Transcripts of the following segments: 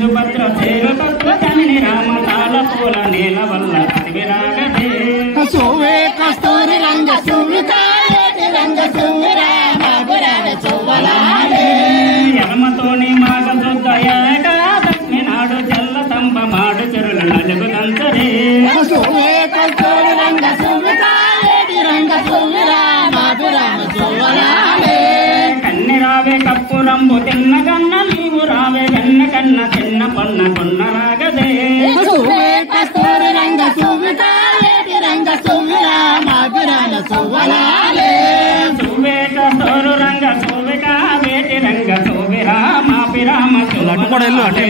సుభద్ర చేరపత్ర జనని రామ తాళ పూల నేల వల్ల అతివిరాగదే సువే కస్తూరి రంగ సువికాయటి రంగ సువి రామ విరాగ చువ్వలాడే యమతోని మాగ దుద్దయాదక్ష్మి నాడు జల్ల తంబ మాడు చెరుల నలుగుదంతరే సువే కస్తూరి రంగ సువికాయటి రంగ సువి రామ విరాగ చువ్వలాడే కన్ని రావే కప్పు రంబు తిన్న కన్న నీవు రావే వెన్న కన్న చిన్న పొన్న కొన్న రాగదే సువే కస్తూరి రంగ సువికాయటి రంగ సువి రామ విరాగ చువ్వలాడే సువే కస్తూరు రంగ సువికా వేటి రంగ సువి రామ పిరామ చువ్వలాడే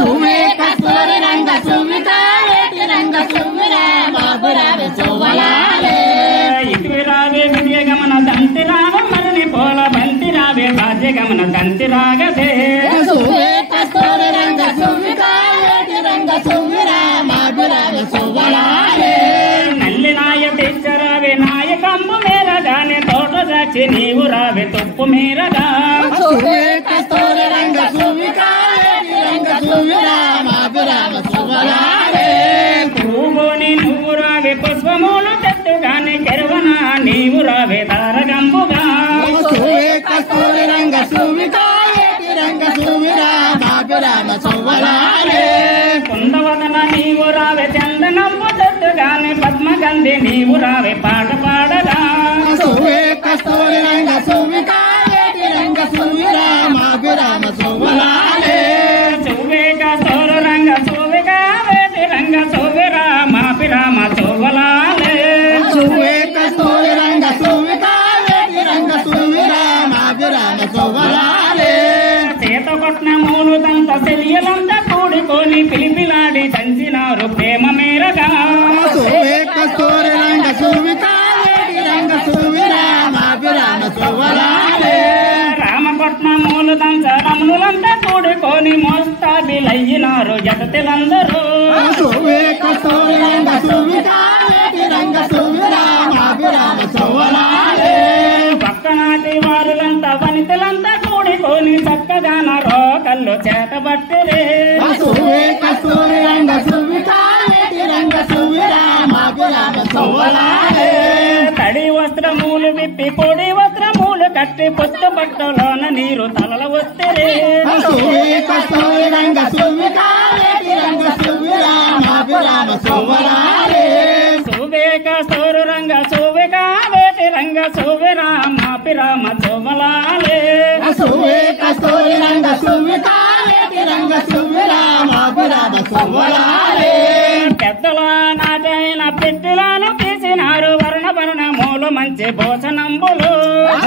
సువే కస్తూరి రంగ సువికాయటి రంగ సువి రామ విరాగ చువ్వలాడే ఇటు రావే విజయ గమన దంతి రావ మరణి పోల బంతి రావే భాగ్య గమన దంతి రాగదే సువే కస్తూరి రంగ సువికాయటి రంగ సువి రామ విరాగ చువ్వలాడే నల్లి నాయ తెచ్చరావే నాయకంబు మేరగానే తోట దాచి నీవు రావే తొప్పు మేరగా సువే కస్తూరి రంగ సువికాయటి రంగ సువి రామ విరాగ చువ్వలాడే పువ్వుని నువ్వు రావే పుష్పములు చెట్టుగానే కెరవన నీవు రావే తారగంబుగా సువే కస్తూరి రంగ సువికాయటి రంగ సువి రామ విరాగ చువ్వలాడే కుందవదన నీవు రావే చందనంబు చెట్టుగానే పద్మగంధి నీవు రావే పాట పాడగా సువే కస్తూరి రంగ సువికాయటి రంగ సువి రామ విరాగ చువ్వలాడే సువే కస్తూరు రంగ సువిగా వేటి రంగ సువి రామ పిరామ చువ్వలాలే సువే కస్తూరి రంగ సువికాయటి రంగ సువి రామ విరాగ చువ్వలాడే చేత కొట్టిన మూలు దంత సెలియలంత కూడుకొని పిలిపిలాడి దంచినారు ప్రేమ మేరగా సువే కస్తూరి రంగ సువికాయటి రంగ సువి రామ విరాగ చువ్వలాడే రామపట్న మూలు దంత రమణులంతా కూడుకొని మోస్తాబిలయ్యినారు జగతిలందరూ సువే కస్తూరి రంగ సువికాయటి రంగ సువి రామ విరాగ చువ్వలాడే పక్కనాటి వారులంతా వనితలంతా కూడుకొని చక్కగాన రోకళ్ళు చేతబట్టిరే సువే కస్తూరి రంగ సువికాయటి రంగ సువి రామ విరాగ చువ్వలాడే తడి వస్త్రములు విప్పి పొడి వస్త్రములు కట్టి పొత్తు పట్టులోన నీరు తలల వత్తిరే సువే కస్తూరి రంగ సువికాయటి రంగ సువి రామ విరాగ చువ్వలాడే సువే కస్తూరు రంగ సువిగా వేటి రంగ సువి రామ పిరామ చువ్వలాలే సువే కస్తూరి రంగ సువికాయటి రంగ సువి రామ విరాగ చువ్వలాడే పెద్దల నాటైన పెట్టిలను తీసినారు వర్ణ వర్ణ మూలు మంచి భోజనంబులు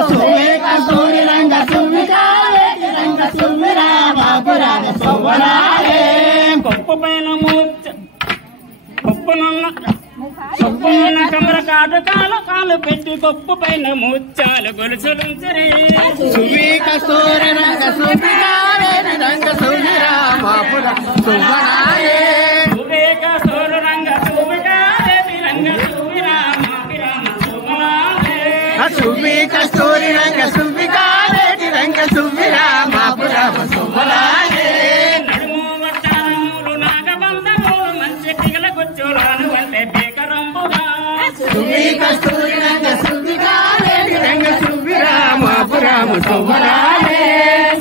సువే కస్తూరి రంగ సువికాయటి రంగ సువి రామ విరాగ చువ్వలాడే కొప్పు పైన కొప్పునున్న కమర కాటు కాలు పెట్టి కొప్పు పైన ముత్యాలు గొలుసులుంచరే సువే కస్తూరి రంగ సువికాయటి రంగ సువి రామ విరాగ చువ్వలాడే సువే కస్తూరు రంగ సువిగా వేటి రంగ సువి రామ పిరామ చువ్వలాలే సువే కస్తూరి రంగ సువికాయటి రంగ సువి రామ విరాగ చువ్వలాడే నడుము వడ్డారములు నాగబంధములు మంచి పిగల గుచ్చులాను అంటే బేకరంబుగా సువే కస్తూరి రంగ సువికాయటి రంగ సువి రామ విరాగ చువ్వలాడే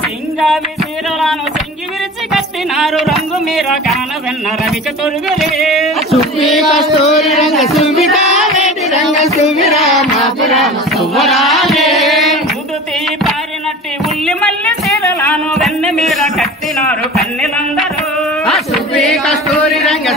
సింగావి సీరలాను సింగి విరిచి కట్టినారు రంగు మీర గాన వెన్న రవిక తొడుగురే సువే కస్తూరి రంగ సువికాయటి రంగ సువి రామ విరాగ చువ్వలాడే ముదుతి పారినట్టి ఉల్లి మల్లి సీరలాను వెన్న మీర కట్టినారు కన్నెలందరూ సువే కస్తూరి రంగ